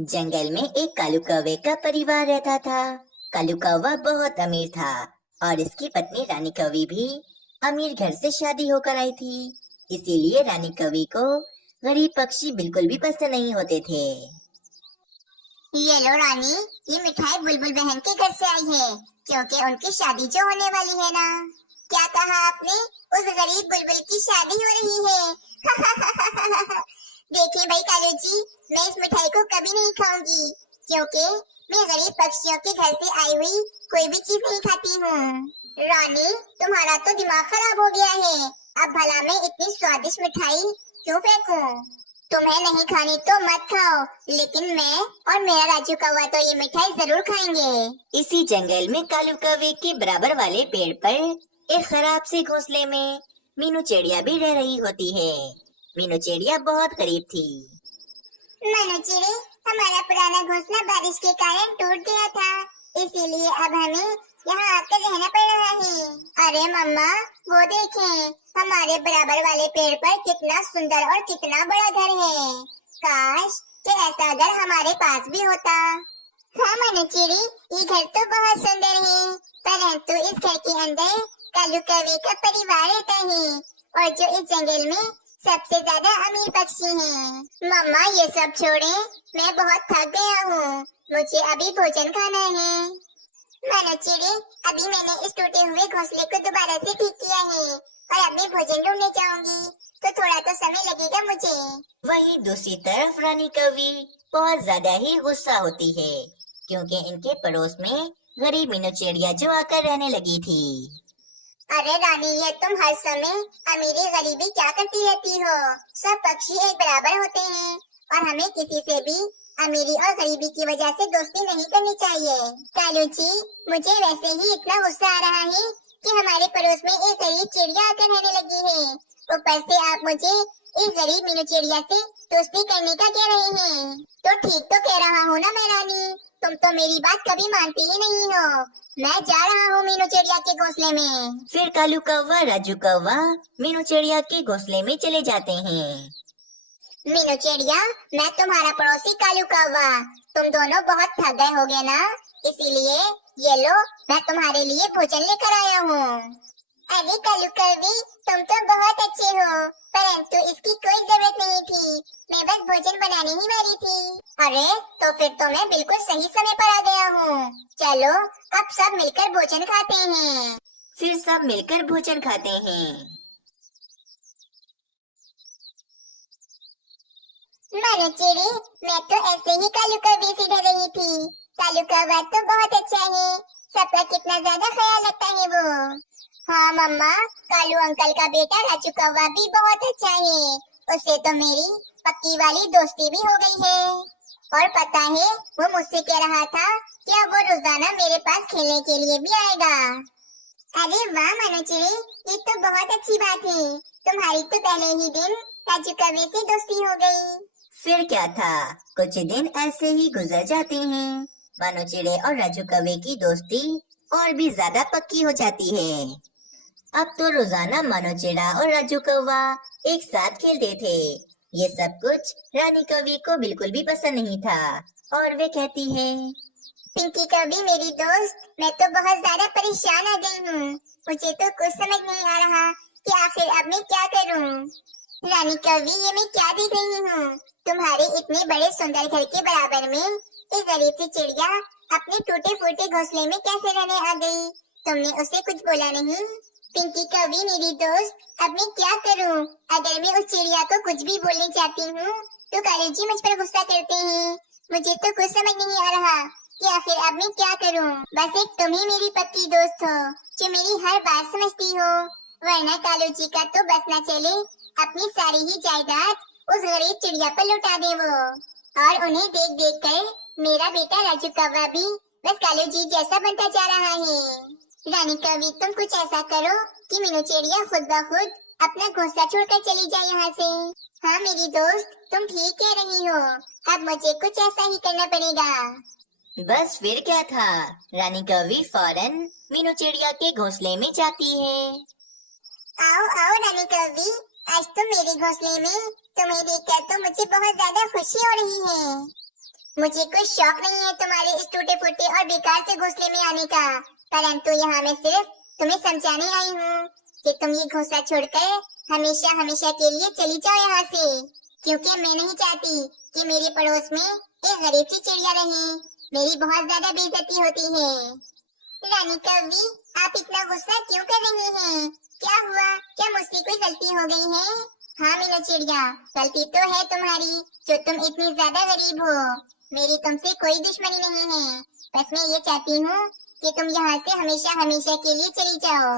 जंगल में एक कालू कौवे का परिवार रहता था। कालू कौवा बहुत अमीर था और इसकी पत्नी रानी कौवी भी अमीर घर से शादी होकर आई थी। इसीलिए रानी कौवी को गरीब पक्षी बिल्कुल भी पसंद नहीं होते थे। ये लो रानी, ये मिठाई बुलबुल बहन के घर से आई है क्योंकि उनकी शादी जो होने वाली है ना। क्या कहा आपने? उस गरीब बुलबुल की शादी हो रही है। देखिए भाई कालू जी, मैं इस मिठाई को कभी नहीं खाऊंगी क्योंकि मैं गरीब पक्षियों के घर से आई हुई कोई भी चीज नहीं खाती हूँ। रानी, तुम्हारा तो दिमाग खराब हो गया है। अब भला मैं इतनी स्वादिष्ट मिठाई क्यों फेंकूं? तुम्हें नहीं खानी तो मत खाओ, लेकिन मैं और मेरा राजू कौवा तो ये मिठाई जरूर खाएंगे। इसी जंगल में कालू कौवे के बराबर वाले पेड़ पर एक खराब से घोंसले में मीनू चिड़िया भी रह रही होती है। मीनू चिड़िया बहुत गरीब थी। मानो चिड़ी, हमारा पुराना घोंसला बारिश के कारण टूट गया था, इसीलिए अब हमें यहाँ आकर रहना पड़ रहा है। अरे मम्मा, वो देखें, हमारे बराबर वाले पेड़ पर कितना सुंदर और कितना बड़ा घर है। काश कि ऐसा घर हमारे पास भी होता। हाँ मानो चिड़ी, ये घर तो बहुत सुंदर है, परंतु इस घर के अंदर कालू कौवे का परिवार रहता है और जो इस जंगल में सबसे ज्यादा अमीर पक्षी हैं। मम्मा ये सब छोड़ें, मैं बहुत थक गया हूँ, मुझे अभी भोजन खाना है। मानो चिड़ी, अभी मैंने इस टूटे हुए घोंसले को दोबारा से ठीक किया है और अभी भोजन ढूंढने जाऊंगी, तो थोड़ा तो समय लगेगा मुझे। वहीं दूसरी तरफ रानी कौवी बहुत ज्यादा ही गुस्सा होती है क्योंकि इनके पड़ोस में गरीब मीनू चिड़िया जो आकर रहने लगी थी। अरे रानी, ये तुम हर समय अमीरी गरीबी क्या करती रहती हो? सब पक्षी एक बराबर होते हैं और हमें किसी से भी अमीरी और गरीबी की वजह से दोस्ती नहीं करनी चाहिए। कालू जी, मुझे वैसे ही इतना गुस्सा आ रहा है कि हमारे पड़ोस में एक गरीब चिड़िया आकर रहने लगी है। ऊपर से आप मुझे एक गरीब मीनू चिड़िया से दोस्ती करने का कह रहे हैं। तो ठीक तो कह रहा हूँ ना मैं रानी, तुम तो मेरी बात कभी मानती ही नहीं हो। मैं जा रहा हूँ मीनू चिड़िया के घोंसले में। फिर कालू कौवा राजू कौवा मीनू चिड़िया के घोंसले में चले जाते हैं। मीनू चिड़िया, मैं तुम्हारा पड़ोसी कालू कौवा। तुम दोनों बहुत थक गए होगे ना, इसीलिए ये लो, मैं तुम्हारे लिए भोजन लेकर आया हूँ। अरे कालू कौवी, तुम तो बहुत अच्छे हो, परंतु इसकी कोई जरूरत नहीं थी। मैं बस भोजन बनाने ही वाली थी। अरे तो फिर तो मैं बिल्कुल सही समय पर आ गया हूँ। चलो अब सब मिलकर भोजन खाते हैं। फिर सब मिलकर भोजन खाते हैं। मानो चिड़ी, मैं तो ऐसे ही कालू कौवे से डर रही थी। कालू कौवा तो बहुत अच्छा है, सबका कितना ज्यादा ख्याल रखता है वो। हाँ मम्मा, कालू अंकल का बेटा राजू कौवा भी बहुत अच्छा है, उससे तो मेरी पक्की वाली दोस्ती भी हो गई है। और पता है, वो मुझसे कह रहा था कि अब वो रोजाना मेरे पास खेलने के लिए भी आएगा। अरे वाह मानो चिड़ी, ये तो बहुत अच्छी बात है। तुम्हारी तो पहले ही दिन राजू कौवे से दोस्ती हो गई। फिर क्या था, कुछ दिन ऐसे ही गुजर जाते हैं। मानो चिड़े और राजू कौवे की दोस्ती और भी ज्यादा पक्की हो जाती है। अब तो रोजाना मानो चिड़ा और राजू कौवा एक साथ खेलते थे। ये सब कुछ रानी कौवी को बिल्कुल भी पसंद नहीं था और वे कहती है, पिंकी कौवी मेरी दोस्त, मैं तो बहुत ज्यादा परेशान आ गई हूँ। मुझे तो कुछ समझ नहीं आ रहा कि आखिर अब मैं क्या करूँ। रानी कौवी, ये मैं क्या देख रही हूँ? तुम्हारे इतने बड़े सुंदर घर के बराबर में एक गरीब सी चिड़िया अपने टूटे फूटे घोंसले में कैसे रहने आ गई? तुमने उसे कुछ बोला नहीं? पिंकी कौवी मेरी दोस्त, अब मैं क्या करूँ? अगर मैं उस चिड़िया को कुछ भी बोलने जाती हूँ तो कालू जी मुझ पर गुस्सा करते हैं। मुझे तो कुछ समझ नहीं आ रहा कि आखिर अब मैं क्या करूँ। बस एक तुम ही मेरी पक्की दोस्त हो जो मेरी हर बात समझती हो, वरना कालू जी का तो बस न चले अपनी सारी ही जायदाद उस गरीब चिड़िया पर लुटा दे वो। और उन्हें देख देख कर मेरा बेटा राजू कौवा भी बस कालू जी जैसा बनता जा रहा है। रानी कौवी, तुम कुछ ऐसा करो कि मीनू चिड़िया खुद ब खुद अपना घोंसला छोड़कर चली जाए यहाँ से। हाँ मेरी दोस्त, तुम ठीक कह रही हो, अब मुझे कुछ ऐसा ही करना पड़ेगा। बस फिर क्या था, रानी कौवी फौरन मीनू चिड़िया के घोंसले में जाती है। आओ आओ रानी कौवी, आज तो मेरे घोंसले में तुम्हें देखकर तो मुझे बहुत ज्यादा खुशी हो रही है। मुझे कोई शौक नहीं है तुम्हारे इस टूटे फूटे और बेकार से घोंसले में आने का, परंतु यहाँ मैं सिर्फ तुम्हें समझाने आई हूँ कि तुम ये घोंसला छोड़कर हमेशा हमेशा के लिए चली जाओ यहाँ से, क्योंकि मैं नहीं चाहती कि मेरे पड़ोस में एक गरीब सी चिड़िया रहे। मेरी बहुत ज्यादा बेइज्जती होती है। रानी कौवी, आप इतना गुस्सा क्यों कर रही हैं? क्या हुआ? क्या मुझसे कोई गलती हो गई है? हाँ मीनू चिड़िया, गलती तो है तुम्हारी जो तुम इतनी ज्यादा गरीब हो। मेरी तुमसे कोई दुश्मनी नहीं है, बस मैं ये चाहती हूँ कि तुम यहाँ से हमेशा हमेशा के लिए चली जाओ।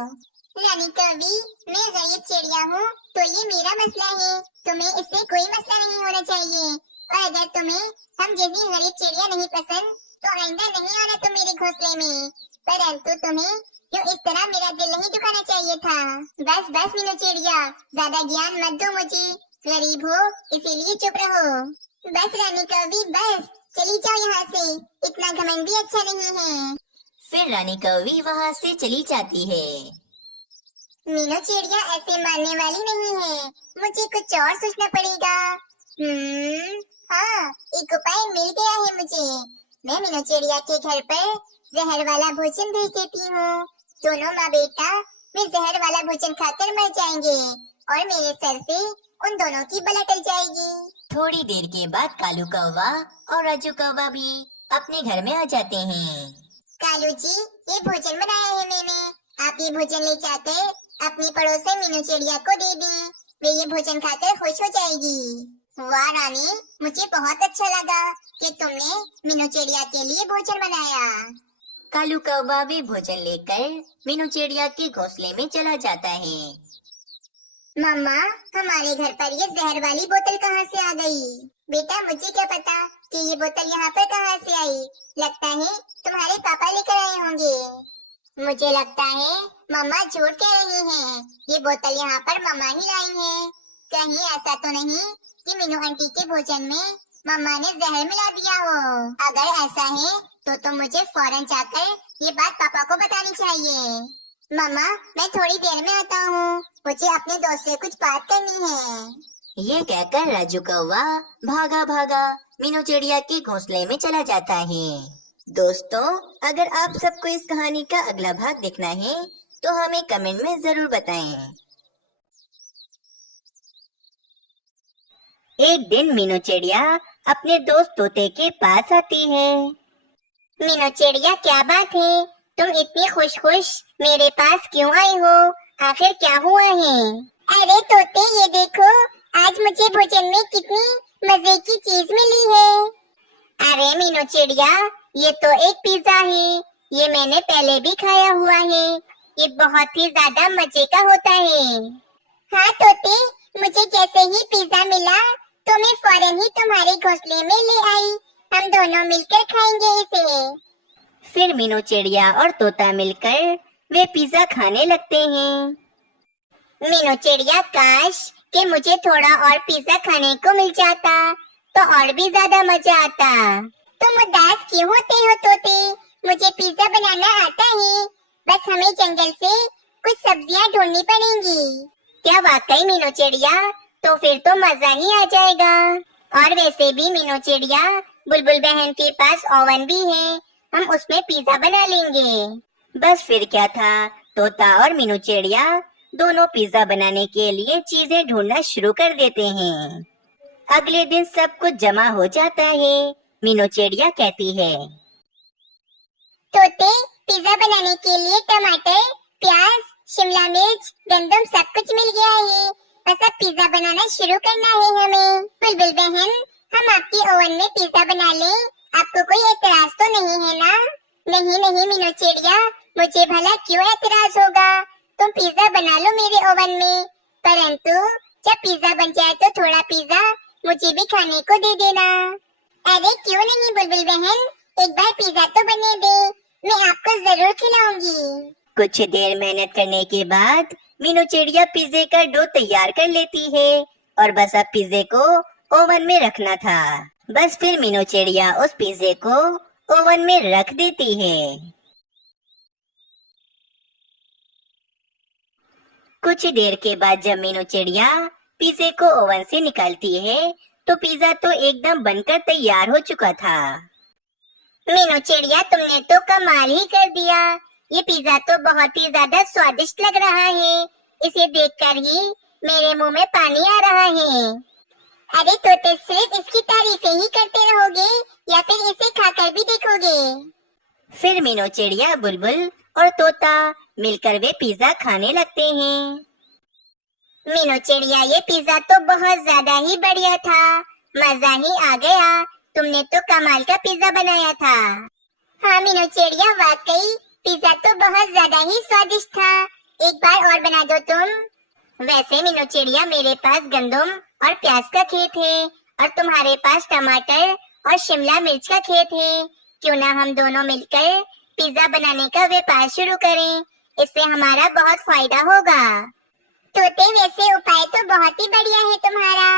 रानी कौवी, मैं गरीब चिड़िया हूँ तो ये मेरा मसला है, तुम्हें इससे कोई मसला नहीं होना चाहिए। और अगर तुम्हें हम जैसी गरीब चिड़िया नहीं पसंद तो आइंदा नहीं आना तुम मेरे घोंसले में, परंतु तुम्हें क्यों इस तरह मेरा दिल नहीं दुखाना चाहिए था। बस बस मीनू चिड़िया, ज्यादा ज्ञान मत दो मुझे, गरीब हो इसीलिए चुप रहो। बस रानी कौवी, बस चली जाओ यहाँ से, इतना घमंड भी अच्छा नहीं है। फिर रानी कौवी वहाँ से चली जाती है। मीनू चिड़िया ऐसे मानने वाली नहीं है, मुझे कुछ और सोचना पड़ेगा। हाँ, एक उपाय मिल गया है मुझे। मैं मीनू चिड़िया के घर पर जहर वाला भोजन भेज देती हूँ। दोनों माँ बेटा वे जहर वाला भोजन खाकर मर जाएंगे और मेरे सर से उन दोनों की बला टल जाएगी। थोड़ी देर के बाद कालू कौवा और राजू कौवा भी अपने घर में आ जाते हैं। कालू जी, ये भोजन बनाया है मैंने, आप ये भोजन ले जाकर अपनी पड़ोसन मीनू चिड़िया को दे दें, वे ये भोजन खाकर खुश हो जाएगी। वाह रानी, मुझे बहुत अच्छा लगा कि तुमने मीनू चिड़िया के लिए भोजन बनाया। कालू कौवा भी भोजन लेकर मीनू चिड़िया के घोंसले में चला जाता है। मम्मा, हमारे घर पर ये जहर वाली बोतल कहाँ से आ गई? बेटा, मुझे क्या पता कि ये बोतल यहाँ पर कहाँ से आई, लगता है तुम्हारे पापा लेकर आए होंगे। मुझे लगता है मम्मा झूठ कह रही हैं, ये बोतल यहाँ पर मम्मा ही लाई है। कहीं ऐसा तो नहीं कि मीनू आंटी के भोजन में मम्मा ने जहर मिला दिया हो। अगर ऐसा है तो मुझे फौरन जाकर ये बात पापा को बतानी चाहिए। मम्मा, मैं थोड़ी देर में आता हूँ, मुझे अपने दोस्त से कुछ बात करनी है। ये कहकर राजू कौवा भागा भागा मीनू चिड़िया के घोंसले में चला जाता है। दोस्तों, अगर आप सबको इस कहानी का अगला भाग देखना है तो हमें कमेंट में जरूर बताएं। एक दिन मीनू चिड़िया अपने दोस्त तोते के पास आती है। मीनू चिड़िया, क्या बात है? तुम इतनी खुश खुश मेरे पास क्यों आई हो? आखिर क्या हुआ है? अरे तोते, ये देखो, आज मुझे भोजन में कितनी मजे की चीज मिली है। अरे मीनू चिड़िया, ये तो एक पिज्जा है, ये मैंने पहले भी खाया हुआ है, ये बहुत ही ज्यादा मजे का होता है। हाँ तोते, मुझे जैसे ही पिज्जा मिला तो मैं फौरन ही तुम्हारे घोंसले में ले आई, हम दोनों मिलकर खाएंगे इसे। फिर मीनू चिड़िया और तोता मिलकर वे पिज्जा खाने लगते हैं। मीनू चिड़िया, काश कि मुझे थोड़ा और पिज्जा खाने को मिल जाता तो और भी ज्यादा मजा आता। तुम उदास क्यों होते हो तोते? मुझे पिज्जा बनाना आता है, बस हमें जंगल से कुछ सब्जियां ढूंढनी पड़ेंगी। क्या वाकई मीनू चिड़िया? तो फिर तो मजा ही आ जाएगा। और वैसे भी मीनू चिड़िया, बुलबुल बहन के पास ओवन भी है, हम उसमें पिज्जा बना लेंगे। बस फिर क्या था, तोता और मीनू चिड़िया दोनों पिज्जा बनाने के लिए चीजें ढूंढना शुरू कर देते हैं। अगले दिन सब कुछ जमा हो जाता है। मीनू चिड़िया कहती है, तोते, पिज्जा बनाने के लिए टमाटर, प्याज, शिमला मिर्च, गंदम सब कुछ मिल गया है, बस अब पिज्जा बनाना शुरू करना है हमें। बुलबुल बहन, हम आपके ओवन में पिज्जा बना लें, आपको कोई एतराज तो नहीं है ना? नहीं नहीं मीनू चिड़िया, मुझे भला क्यों एतराज होगा, तुम पिज्जा बना लो मेरे ओवन में, परंतु जब पिज्जा बन जाए तो थोड़ा पिज्जा मुझे भी खाने को दे देना। अरे क्यों नहीं बुलबुल बहन, एक बार पिज्जा तो बने दे, मैं आपको जरूर खिलाऊंगी। कुछ देर मेहनत करने के बाद मीनू चिड़िया पिज्जे का डो तैयार कर लेती है और बस अब पिज्जे को ओवन में रखना था। बस फिर मीनू चिड़िया उस पिज्जे को ओवन में रख देती है। कुछ देर के बाद जब मीनू चिड़िया पिज्जे को ओवन से निकालती है तो पिज्जा तो एकदम बनकर तैयार हो चुका था। मीनू चिड़िया, तुमने तो कमाल ही कर दिया। ये पिज्जा तो बहुत ही ज्यादा स्वादिष्ट लग रहा है। इसे देखकर ही मेरे मुंह में पानी आ रहा है। अरे तोते, सिर्फ इसकी तारीफें ही करते रहोगे या फिर इसे खाकर भी देखोगे? फिर मीनू चिड़िया, बुलबुल और तोता मिलकर वे पिज्जा खाने लगते हैं। मीनू चिड़िया, ये पिज्जा तो बहुत ज्यादा ही बढ़िया था। मजा ही आ गया। तुमने तो कमाल का पिज्जा बनाया था। हाँ मीनू चिड़िया, वाकई पिज्जा तो बहुत ज्यादा ही स्वादिष्ट था। एक बार और बना दो तुम। वैसे मीनू चिड़िया, मेरे पास गंदम और प्याज का खेत है और तुम्हारे पास टमाटर और शिमला मिर्च का खेत है। क्यों ना हम दोनों मिलकर पिज्जा बनाने का व्यापार शुरू करें। इससे हमारा बहुत फायदा होगा। तोते, वैसे उपाय तो बहुत ही बढ़िया है तुम्हारा।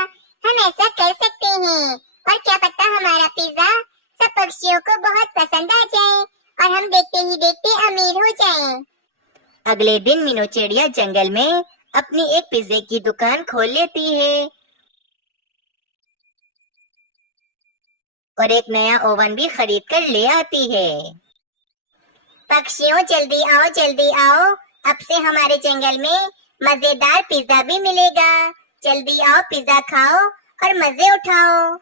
हम ऐसा कर सकते हैं और क्या पता हमारा पिज्जा सब पक्षियों को बहुत पसंद आ जाए और हम देखते ही देखते अमीर हो जाएं। अगले दिन मीनू चिड़िया जंगल में अपनी एक पिज्जे की दुकान खोल लेती है और एक नया ओवन भी खरीद कर ले आती है। पक्षियों, जल्दी आओ। अब से हमारे जंगल में मजेदार पिज्जा भी मिलेगा। जल्दी आओ, पिज्जा खाओ और मजे उठाओ।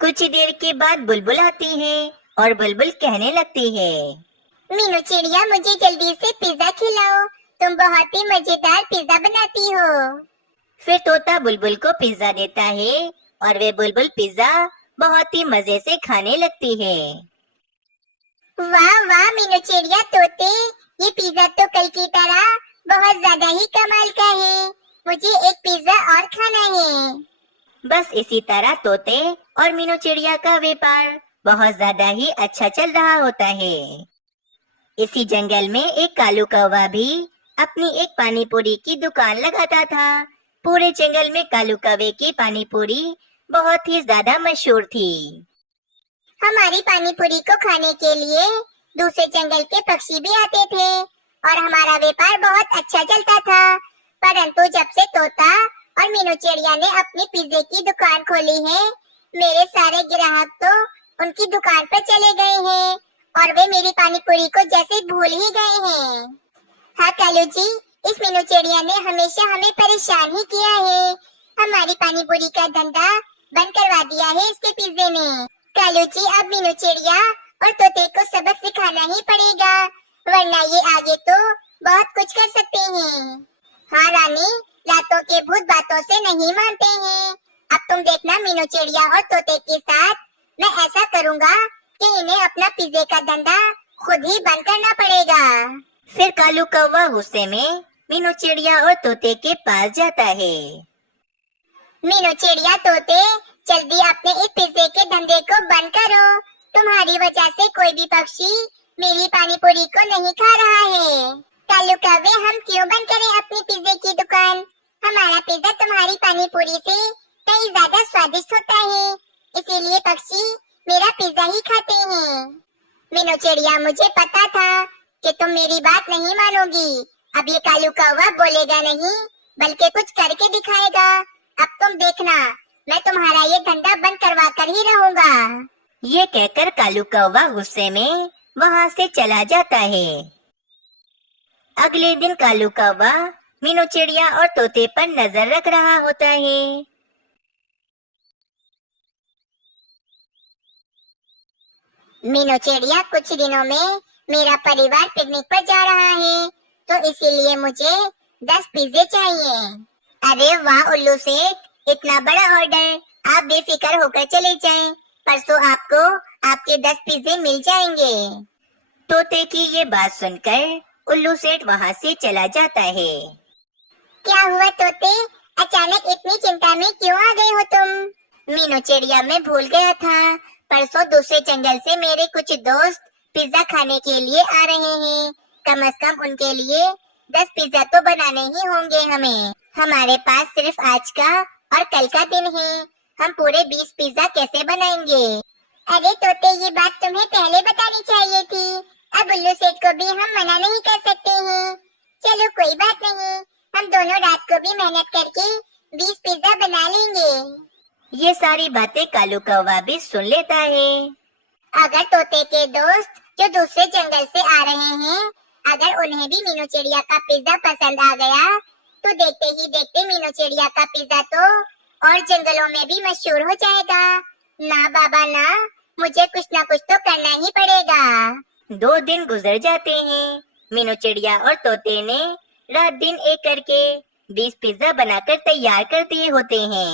कुछ देर के बाद बुलबुल आती है और बुलबुल कहने लगती है, मीनू चिड़िया, मुझे जल्दी से पिज्जा खिलाओ। तुम बहुत ही मजेदार पिज्जा बनाती हो। फिर तोता बुलबुल को पिज्जा देता है और वे बुलबुल पिज्जा बहुत ही मजे से खाने लगती है। वाह वाह मीनू चिड़िया, तोते, ये पिज्जा तो कल की तरह बहुत ज्यादा ही कमाल का है। मुझे एक पिज्जा और खाना है। बस इसी तरह तोते और मीनू चिड़िया का व्यापार बहुत ज्यादा ही अच्छा चल रहा होता है। इसी जंगल में एक कालू कौवा भी अपनी एक पानी पूरी की दुकान लगाता था। पूरे जंगल में कालू कौवे की पानी पूरी बहुत ही ज्यादा मशहूर थी। हमारी पानी पूरी को खाने के लिए दूसरे जंगल के पक्षी भी आते थे और हमारा व्यापार बहुत अच्छा चलता था। परंतु जब से तोता और मीनू चिड़िया ने अपनी पिज्जे की दुकान खोली है, मेरे सारे ग्राहक तो उनकी दुकान पर चले गए हैं और वे मेरी पानी पूरी को जैसे भूल ही गए हैं। हाँ कालू जी, इस मीनू चिड़िया ने हमेशा हमें परेशान ही किया है। हमारी पानी पूरी का धंधा बंद करवा दिया है इसके पिज्जे ने। कालू जी, अब मीनू चिड़िया और तोते को सबक सिखाना ही पड़ेगा, वरना ये आगे तो बहुत कुछ कर सकते हैं। हाँ रानी, लातों के भूत बातों से नहीं मानते हैं। अब तुम देखना मीनू चिड़िया और तोते के साथ मैं ऐसा करूँगा कि इन्हें अपना पिज्जे का धंधा खुद ही बंद करना पड़ेगा। फिर कालू कौवा गुस्से में मीनू चिड़िया और तोते के पास जाता है। मीनू चिड़िया, तोते, जल्दी अपने इस पिज्जे के धंधे को बंद करो। तुम्हारी वजह से कोई भी पक्षी मेरी पानी पूरी को नहीं खा रहा है। कालू कौवे, हम क्यों बंद करें अपनी पिज्जे की दुकान? हमारा पिज्जा तुम्हारी पानी पूरी से कहीं ज्यादा स्वादिष्ट होता है, इसीलिए पक्षी मेरा पिज्जा ही खाते हैं। मीनू चिड़िया, मुझे पता था कि तुम मेरी बात नहीं मानोगी। अब ये कालू कौवा बोलेगा नहीं बल्कि कुछ करके दिखाएगा। अब तुम देखना, मैं तुम्हारा ये धंधा बंद करवा कर ही रहूंगा। ये कहकर कालू कौवा गुस्से में वहाँ से चला जाता है। अगले दिन कालू कौवा मीनू चिड़िया और तोते पर नजर रख रहा होता है। मीनू चिड़िया, कुछ दिनों में मेरा परिवार पिकनिक पर जा रहा है, तो इसीलिए मुझे 10 पिज्जे चाहिए। अरे वाह उल्लू सेठ, इतना बड़ा ऑर्डर, आप बेफिक्र होकर चले जाएं। परसों आपको आपके 10 पिज्जे मिल जाएंगे। तोते की ये बात सुनकर उल्लू सेठ वहाँ से चला जाता है। क्या हुआ तोते, अचानक इतनी चिंता में क्यों आ गए हो तुम? मीनू चिड़िया, मैं भूल गया था, परसों दूसरे जंगल से मेरे कुछ दोस्त पिज्जा खाने के लिए आ रहे हैं। कम से कम उनके लिए 10 पिज्जा तो बनाने ही होंगे हमें। हमारे पास सिर्फ आज का और कल का दिन है, हम पूरे 20 पिज्जा कैसे बनाएंगे? अरे तोते, ये बात तुम्हें पहले बतानी चाहिए थी। अब उल्लू सेठ को भी हम मना नहीं कर सकते हैं। चलो कोई बात नहीं, हम दोनों रात को भी मेहनत करके 20 पिज्जा बना लेंगे। ये सारी बातें कालू कौवा भी सुन लेता है। अगर तोते के दोस्त जो दूसरे जंगल से आ रहे हैं, अगर उन्हें भी मीनू चिड़िया का पिज्जा पसंद आ गया, तो देखते ही देखते मीनू चिड़िया का पिज्जा तो और जंगलों में भी मशहूर हो जाएगा। ना बाबा ना, मुझे कुछ ना कुछ तो करना ही पड़ेगा। 2 दिन गुजर जाते हैं। मीनू चिड़िया और तोते ने रात दिन एक करके 20 पिज्जा बनाकर तैयार कर दिए होते हैं।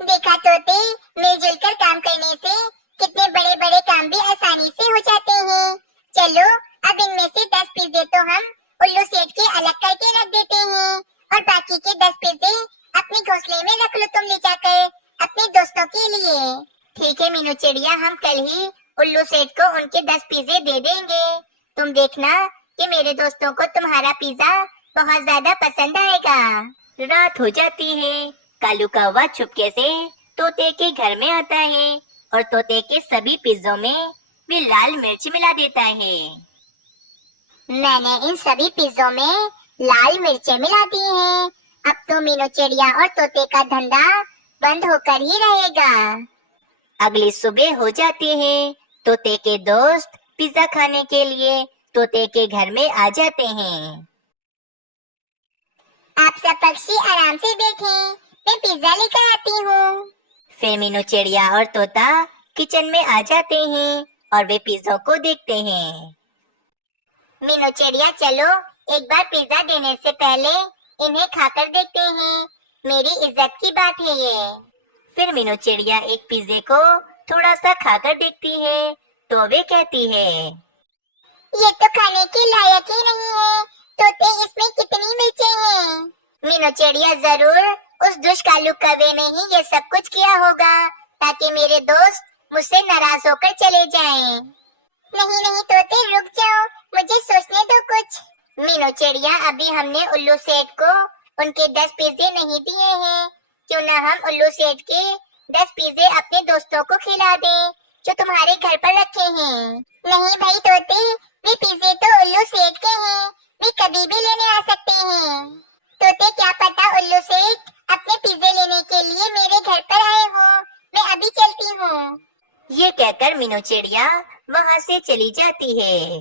देखा तोते, मिलजुल कर काम करने से कितने बड़े बड़े काम भी आसानी से हो जाते हैं। चलो अब इनमें से 10 पिज्जे तो हम उल्लू सेठ के अलग करके रख देते हैं और बाकी के 10 पिज्जे अपने घोंसले में रख लो तुम ले जाकर अपने दोस्तों के लिए। ठीक है मीनू चिड़िया, हम कल ही उल्लू सेठ को उनके 10 पिज्जे दे देंगे। तुम देखना कि मेरे दोस्तों को तुम्हारा पिज्जा बहुत ज्यादा पसंद आएगा। रात हो जाती है। कालू कौवा चुपके से तोते के घर में आता है और तोते के सभी पिज्जों में भी लाल मिर्च मिला देता है। मैंने इन सभी पिज्जों में लाल मिर्चें मिला दी हैं। अब तो मीनू चिड़िया और तोते का धंधा बंद होकर ही रहेगा। अगली सुबह हो जाती है। तोते के दोस्त पिज्जा खाने के लिए तोते के घर में आ जाते हैं। आप सब पक्षी आराम से बैठें, मैं पिज्जा लेकर आती हूँ। फिर मीनू चिड़िया और तोता किचन में आ जाते हैं और वे पिज्जों को देखते हैं। मीनू चिड़िया चलो एक बार पिज्जा देने से पहले इन्हें खाकर देखते हैं, मेरी इज्जत की बात है ये। फिर मीनू चिड़िया एक पिज्जे को थोड़ा सा खाकर देखती है तो वे कहती है, ये तो खाने के लायक ही नहीं है, तोते इसमें कितनी मिर्चें हैं। मीनू चिड़िया जरूर उस दुष्ट कालू कौवे ने ही ये सब कुछ किया होगा ताकि मेरे दोस्त मुझसे नाराज होकर चले जाएं। नहीं नहीं तोते रुक जाओ, मुझे सोचने दो कुछ। मीनू चिड़िया, अभी हमने उल्लू सेठ को उनके 10 पिज्जे नहीं दिए हैं, क्यों न हम उल्लू सेठ के 10 पिज्जे अपने दोस्तों को खिला दें जो तुम्हारे घर पर रखे हैं। नहीं भाई तोते, वे पिज्जे तो उल्लू सेठ के हैं, वे कभी भी लेने आ सकते हैं। तोते क्या पता उल्लू सेठ अपने पिज्जे लेने के लिए मेरे घर पर आए हो, मैं अभी चलती हूँ। ये कहकर मीनू चिड़िया वहाँ से चली जाती है।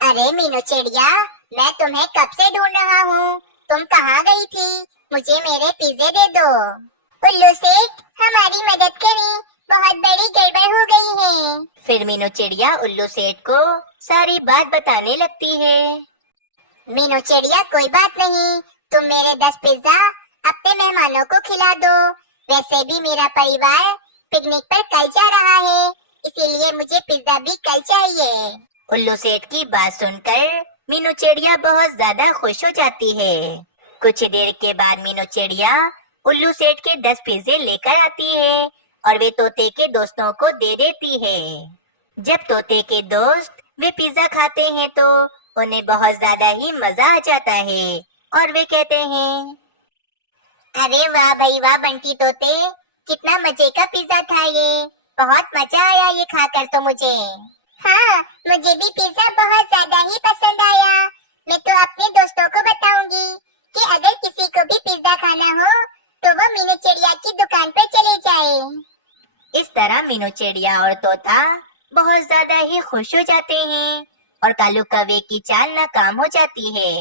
अरे मीनू चिड़िया, मैं तुम्हें कब से ढूंढ रहा हूँ, तुम कहाँ गई थी? मुझे मेरे पिज्जे दे दो। उल्लू सेठ हमारी मदद करें, बहुत बड़ी गड़बड़ हो गई है। फिर मीनू चिड़िया उल्लू सेठ को सारी बात बताने लगती है। मीनू चिड़िया कोई बात नहीं, तुम मेरे 10 पिज्जा अपने मेहमानों को खिला दो। वैसे भी मेरा परिवार पिकनिक पर कल जा रहा है, इसीलिए मुझे पिज्जा भी कल चाहिए। उल्लू सेठ की बात सुनकर मीनू चिड़िया बहुत ज्यादा खुश हो जाती है। कुछ देर के बाद मीनू चिड़िया उल्लू सेठ के 10 पिज्जे लेकर आती है और वे तोते के दोस्तों को दे देती है। जब तोते के दोस्त वे पिज्जा खाते हैं तो उन्हें बहुत ज्यादा ही मजा आ जाता है और वे कहते हैं, अरे वाह भाई वाह बंटी तोते, कितना मजे का पिज्जा था ये, बहुत मजा आया ये खाकर तो मुझे। हाँ, मुझे भी पिज्जा बहुत ज्यादा ही पसंद आया। मैं तो अपने दोस्तों को बताऊंगी कि अगर किसी को भी पिज्जा खाना हो तो वो मीनू चिड़िया की दुकान पर चले जाए। इस तरह मीनू चिड़िया और तोता बहुत ज्यादा ही खुश हो जाते हैं और कालू कौवे की चाल नाकाम हो जाती है।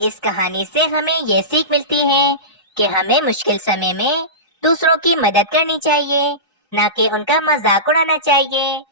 इस कहानी से हमें ये सीख मिलती है कि हमें मुश्किल समय में दूसरों की मदद करनी चाहिए, ना कि उनका मजाक उड़ाना चाहिए।